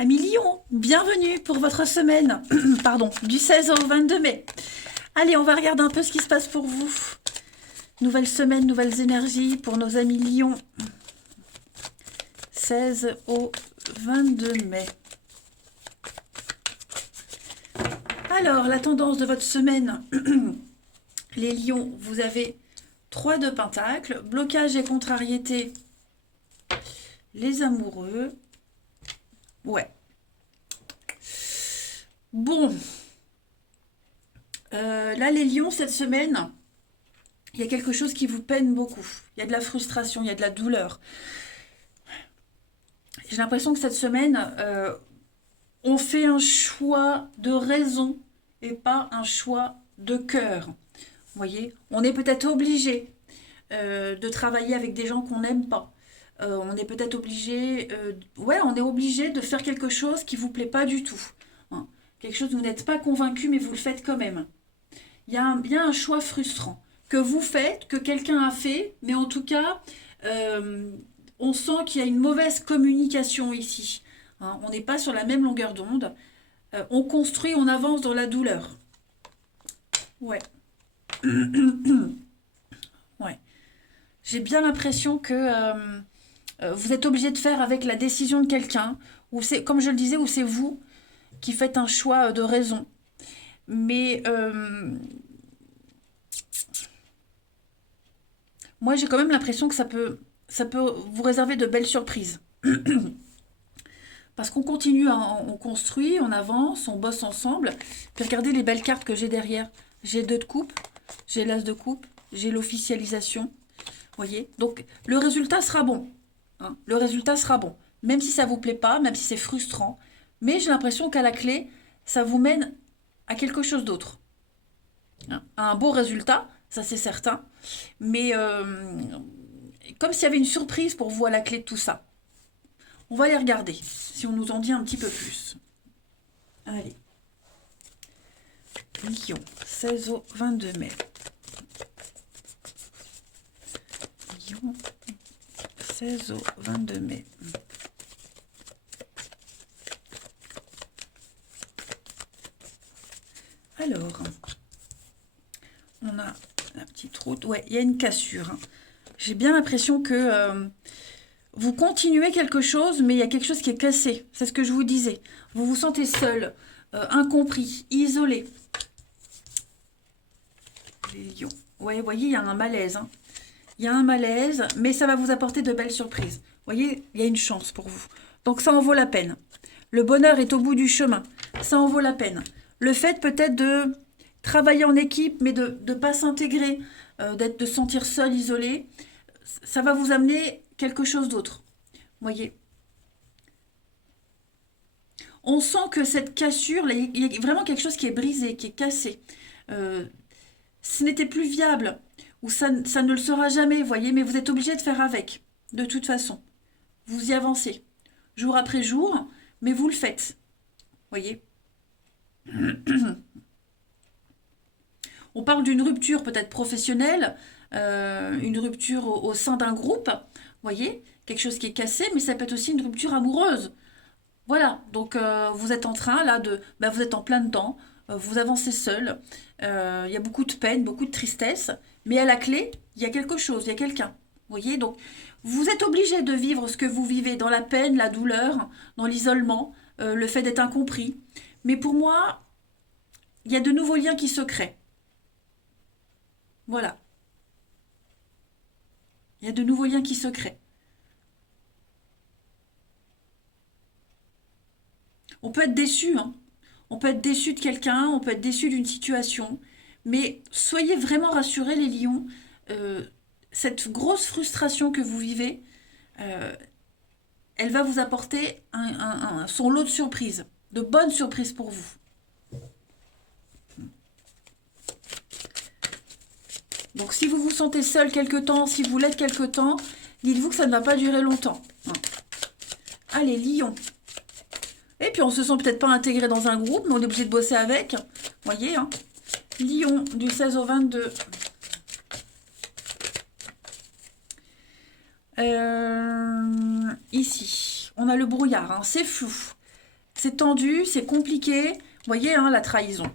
Amis Lion, bienvenue pour votre semaine, pardon, du 16 au 22 mai. Allez, on va regarder un peu ce qui se passe pour vous. Nouvelle semaine, nouvelles énergies pour nos amis Lion. 16 au 22 mai. Alors, la tendance de votre semaine, les lions, vous avez 3 de pentacles, blocage et contrariété, les amoureux. Ouais. Bon. Là, les lions, cette semaine, il y a quelque chose qui vous peine beaucoup. Il y a de la frustration, il y a de la douleur. J'ai l'impression que cette semaine, on fait un choix de raison et pas un choix de cœur. Vous voyez, on est peut-être obligé de travailler avec des gens qu'on n'aime pas. On est peut-être obligé, on est obligé de faire quelque chose qui vous plaît pas du tout. Hein. Quelque chose où vous n'êtes pas convaincu, mais vous le faites quand même. Il y a un choix frustrant que vous faites, que quelqu'un a fait, mais en tout cas, on sent qu'il y a une mauvaise communication ici. Hein. On n'est pas sur la même longueur d'onde. On construit, on avance dans la douleur. Ouais. Ouais. J'ai bien l'impression que vous êtes obligé de faire avec la décision de quelqu'un, ou c'est, comme je le disais, ou c'est vous qui faites un choix de raison. Mais moi, j'ai quand même l'impression que ça peut vous réserver de belles surprises. Parce qu'on continue, on construit, on avance, on bosse ensemble. Puis regardez les belles cartes que j'ai derrière. J'ai le 2 de coupe, j'ai l'as de coupe, j'ai l'officialisation. Vous voyez? Donc, le résultat sera bon. Hein. Le résultat sera bon. Même si ça ne vous plaît pas, même si c'est frustrant. Mais j'ai l'impression qu'à la clé, ça vous mène à quelque chose d'autre. Hein. À un beau résultat, ça c'est certain. Mais comme s'il y avait une surprise pour vous à la clé de tout ça. On va les regarder, si on nous en dit un petit peu plus. Allez. Lion, 16 au 22 mai. Lion, 16 au 22 mai. Alors, on a la petite route. Ouais, il y a une cassure. Hein. J'ai bien l'impression que vous continuez quelque chose, mais il y a quelque chose qui est cassé. C'est ce que je vous disais. Vous vous sentez seul, incompris, isolé. Les lions. Ouais, vous voyez, il y a un malaise. Hein. Il y a un malaise, mais ça va vous apporter de belles surprises. Vous voyez, il y a une chance pour vous. Donc ça en vaut la peine. Le bonheur est au bout du chemin. Ça en vaut la peine. Le fait peut-être de travailler en équipe, mais de ne pas s'intégrer, de se sentir seul, isolé, ça va vous amener quelque chose d'autre. Vous voyez. On sent que cette cassure, là, il y a vraiment quelque chose qui est brisé, qui est cassé. Euh, Ce n'était plus viable, ou ça ne le sera jamais, vous voyez, mais vous êtes obligé de faire avec, de toute façon. Vous y avancez, jour après jour, mais vous le faites, vous voyez. On parle d'une rupture peut-être professionnelle, une rupture au sein d'un groupe, vous voyez, quelque chose qui est cassé, mais ça peut être aussi une rupture amoureuse. Voilà, donc vous êtes en train là vous êtes en plein dedans, vous avancez seul, il y a beaucoup de peine, beaucoup de tristesse, mais à la clé, il y a quelque chose, il y a quelqu'un. Vous voyez, donc vous êtes obligé de vivre ce que vous vivez dans la peine, la douleur, dans l'isolement, le fait d'être incompris. Mais pour moi, il y a de nouveaux liens qui se créent. Voilà, il y a de nouveaux liens qui se créent. On peut être déçu, hein. On peut être déçu de quelqu'un, on peut être déçu d'une situation, mais soyez vraiment rassurés, les lions, euh, cette grosse frustration que vous vivez, euh, elle va vous apporter son lot de surprises, de bonnes surprises pour vous. Donc si vous vous sentez seul quelque temps, si vous l'êtes quelque temps, dites-vous que ça ne va pas durer longtemps. Hein. Allez, lion. Et puis on se sent peut-être pas intégré dans un groupe, mais on est obligé de bosser avec. Voyez, hein. Lion du 16 au 22. Ici, on a le brouillard, hein, c'est flou. C'est tendu, c'est compliqué. Vous voyez, hein, la trahison.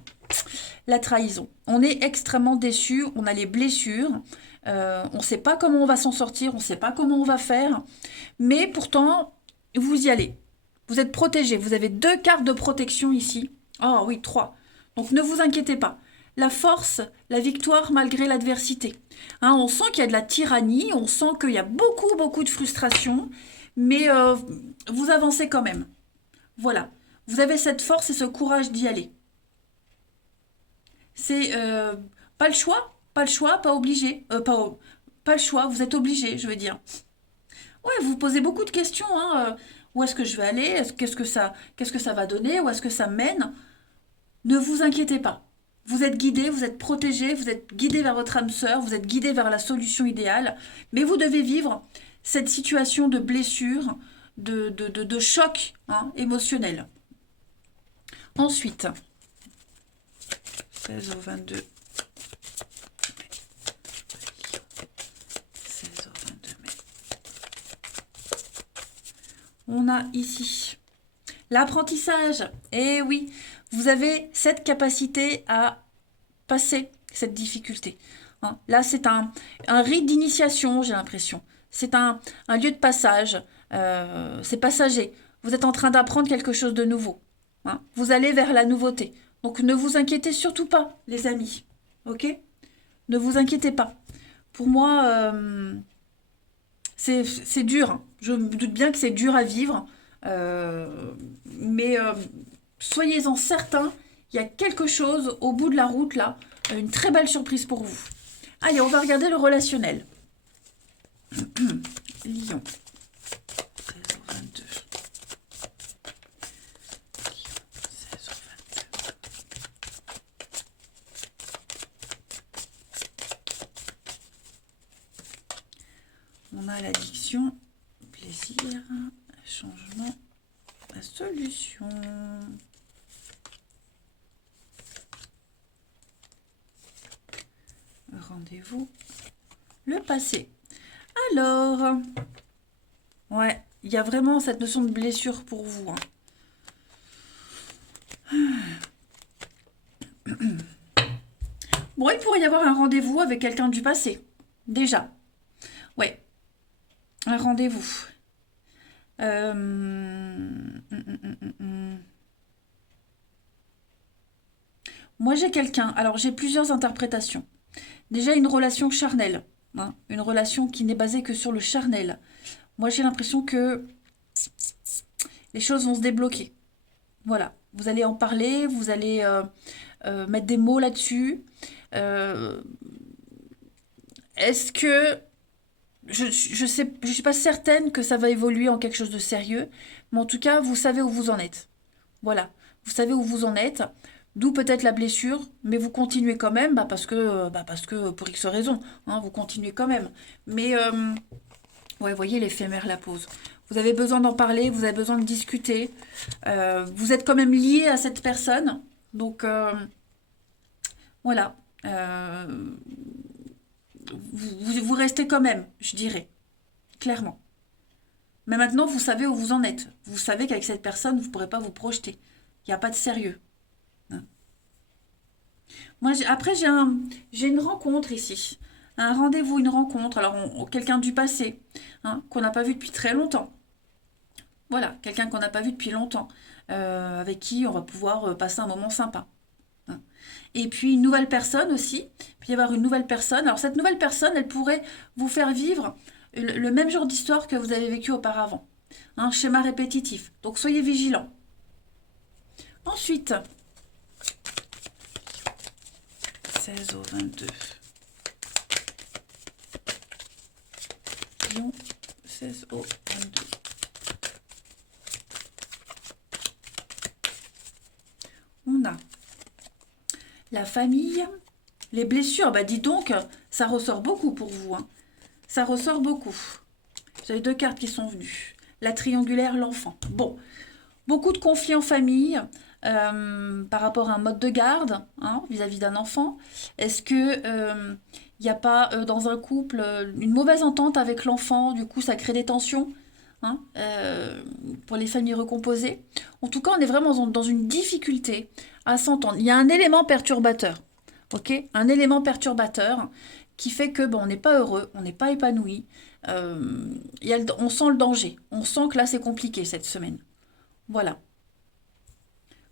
La trahison. On est extrêmement déçu, on a les blessures. On ne sait pas comment on va s'en sortir, on ne sait pas comment on va faire. Mais pourtant, vous y allez. Vous êtes protégé. Vous avez 2 cartes de protection ici. Oh oui, 3. Donc ne vous inquiétez pas. La force, la victoire malgré l'adversité. Hein, on sent qu'il y a de la tyrannie, on sent qu'il y a beaucoup, beaucoup de frustration, mais vous avancez quand même. Voilà. Vous avez cette force et ce courage d'y aller. C'est pas le choix, pas obligé. Pas le choix, vous êtes obligé, je veux dire. Ouais, vous vous posez beaucoup de questions. Hein, où est-ce que je vais aller? Qu'est-ce que ça va donner? Où est-ce que ça mène? Ne vous inquiétez pas. Vous êtes guidé, vous êtes protégé, vous êtes guidé vers votre âme sœur, vous êtes guidé vers la solution idéale. Mais vous devez vivre cette situation de blessure, de choc, hein, émotionnel. Ensuite, 16 au 22. 16 au 22 mai. On a ici l'apprentissage. Eh oui, vous avez cette capacité à passer cette difficulté. Hein. Là, c'est un rite d'initiation, j'ai l'impression. C'est un lieu de passage. C'est passager. Vous êtes en train d'apprendre quelque chose de nouveau. Hein. Vous allez vers la nouveauté. Donc, ne vous inquiétez surtout pas, les amis. Ok? Ne vous inquiétez pas. Pour moi, c'est dur. Hein. Je me doute bien que c'est dur à vivre. Mais soyez-en certains, il y a quelque chose au bout de la route, là. Une très belle surprise pour vous. Allez, on va regarder le relationnel. Lion. 13 au 22. Lion, 16 au 22. On a l'addiction, plaisir, changement, la solution. Rendez-vous, le passé. Alors, ouais, il y a vraiment cette notion de blessure pour vous. Hein. Bon, il pourrait y avoir un rendez-vous avec quelqu'un du passé. Déjà. Ouais, un rendez-vous. Moi, j'ai quelqu'un. Alors, j'ai plusieurs interprétations. Déjà, une relation charnelle. Hein, une relation qui n'est basée que sur le charnel. Moi, j'ai l'impression que les choses vont se débloquer. Voilà. Vous allez en parler, vous allez mettre des mots là-dessus. Est-ce que je sais, je suis pas certaine que ça va évoluer en quelque chose de sérieux, mais en tout cas, vous savez où vous en êtes. Voilà, vous savez où vous en êtes, d'où peut-être la blessure, mais vous continuez quand même, parce que pour X raisons, hein, vous continuez quand même. Mais ouais, voyez l'éphémère, la pause. Vous avez besoin d'en parler, vous avez besoin de discuter. Vous êtes quand même lié à cette personne, donc voilà. Vous restez quand même, je dirais, clairement. Mais maintenant, vous savez où vous en êtes. Vous savez qu'avec cette personne, vous ne pourrez pas vous projeter. Il n'y a pas de sérieux. Hein. Moi, après, j'ai une rencontre ici. Un rendez-vous, une rencontre. Alors, quelqu'un du passé, hein, qu'on n'a pas vu depuis très longtemps. Voilà, quelqu'un qu'on n'a pas vu depuis longtemps. Avec qui on va pouvoir passer un moment sympa. Hein. Et puis, une nouvelle personne aussi. Puis, y avoir une nouvelle personne. Alors, cette nouvelle personne, elle pourrait vous faire vivre le même genre d'histoire que vous avez vécu auparavant. Un schéma répétitif. Donc, soyez vigilants. Ensuite, 16 au 22. Lion, 16 au 22. On a la famille, les blessures. Bah, dis donc, ça ressort beaucoup pour vous. Hein. Ça ressort beaucoup. J'avais 2 cartes qui sont venues. La triangulaire, l'enfant. Bon, beaucoup de conflits en famille par rapport à un mode de garde, hein, vis-à-vis d'un enfant. Est-ce que il n'y a pas dans un couple une mauvaise entente avec l'enfant, du coup ça crée des tensions, hein, pour les familles recomposées. En tout cas, on est vraiment dans une difficulté à s'entendre. Il y a un élément perturbateur, ok? Un élément perturbateur qui fait que bon, on n'est pas heureux, on n'est pas épanoui. On sent le danger. On sent que là, c'est compliqué cette semaine. Voilà.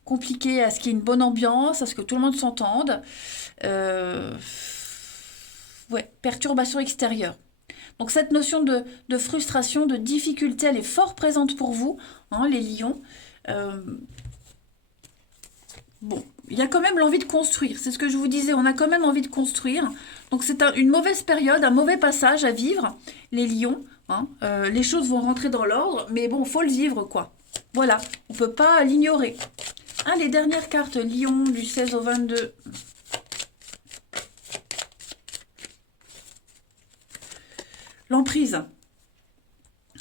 Compliqué à ce qu'il y ait une bonne ambiance, à ce que tout le monde s'entende. Euh, ouais, perturbation extérieure. Donc cette notion de frustration, de difficulté, elle est fort présente pour vous, hein, les lions. Euh, bon, il y a quand même l'envie de construire, c'est ce que je vous disais, on a quand même envie de construire. Donc c'est une mauvaise période, un mauvais passage à vivre, les lions. Hein. Les choses vont rentrer dans l'ordre, mais bon, faut le vivre, quoi. Voilà, on ne peut pas l'ignorer. Ah, les dernières cartes, lion, du 16 au 22. L'emprise.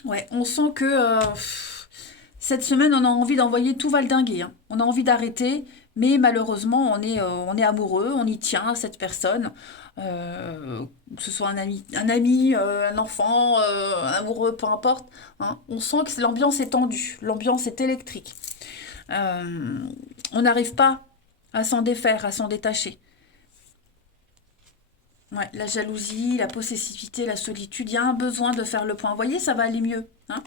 Ouais, on sent que cette semaine, on a envie d'envoyer tout valdinguer. Hein. On a envie d'arrêter, mais malheureusement, on est amoureux, on y tient à cette personne. Que ce soit un ami, un enfant, un amoureux, peu importe. Hein. On sent que l'ambiance est tendue, l'ambiance est électrique. On n'arrive pas à s'en défaire, à s'en détacher. Ouais, la jalousie, la possessivité, la solitude, il y a un besoin de faire le point. Vous voyez, ça va aller mieux. Hein.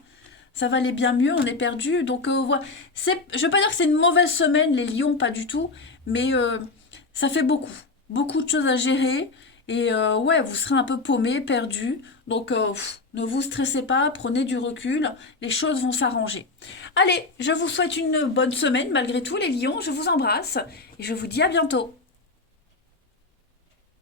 Ça va aller bien mieux, on est perdu. Donc, voilà. Je ne veux pas dire que c'est une mauvaise semaine, les lions, pas du tout. Mais ça fait beaucoup. Beaucoup de choses à gérer. Et ouais, vous serez un peu paumé, perdu. Donc, ne vous stressez pas, prenez du recul. Les choses vont s'arranger. Allez, je vous souhaite une bonne semaine malgré tout, les lions. Je vous embrasse. Et je vous dis à bientôt.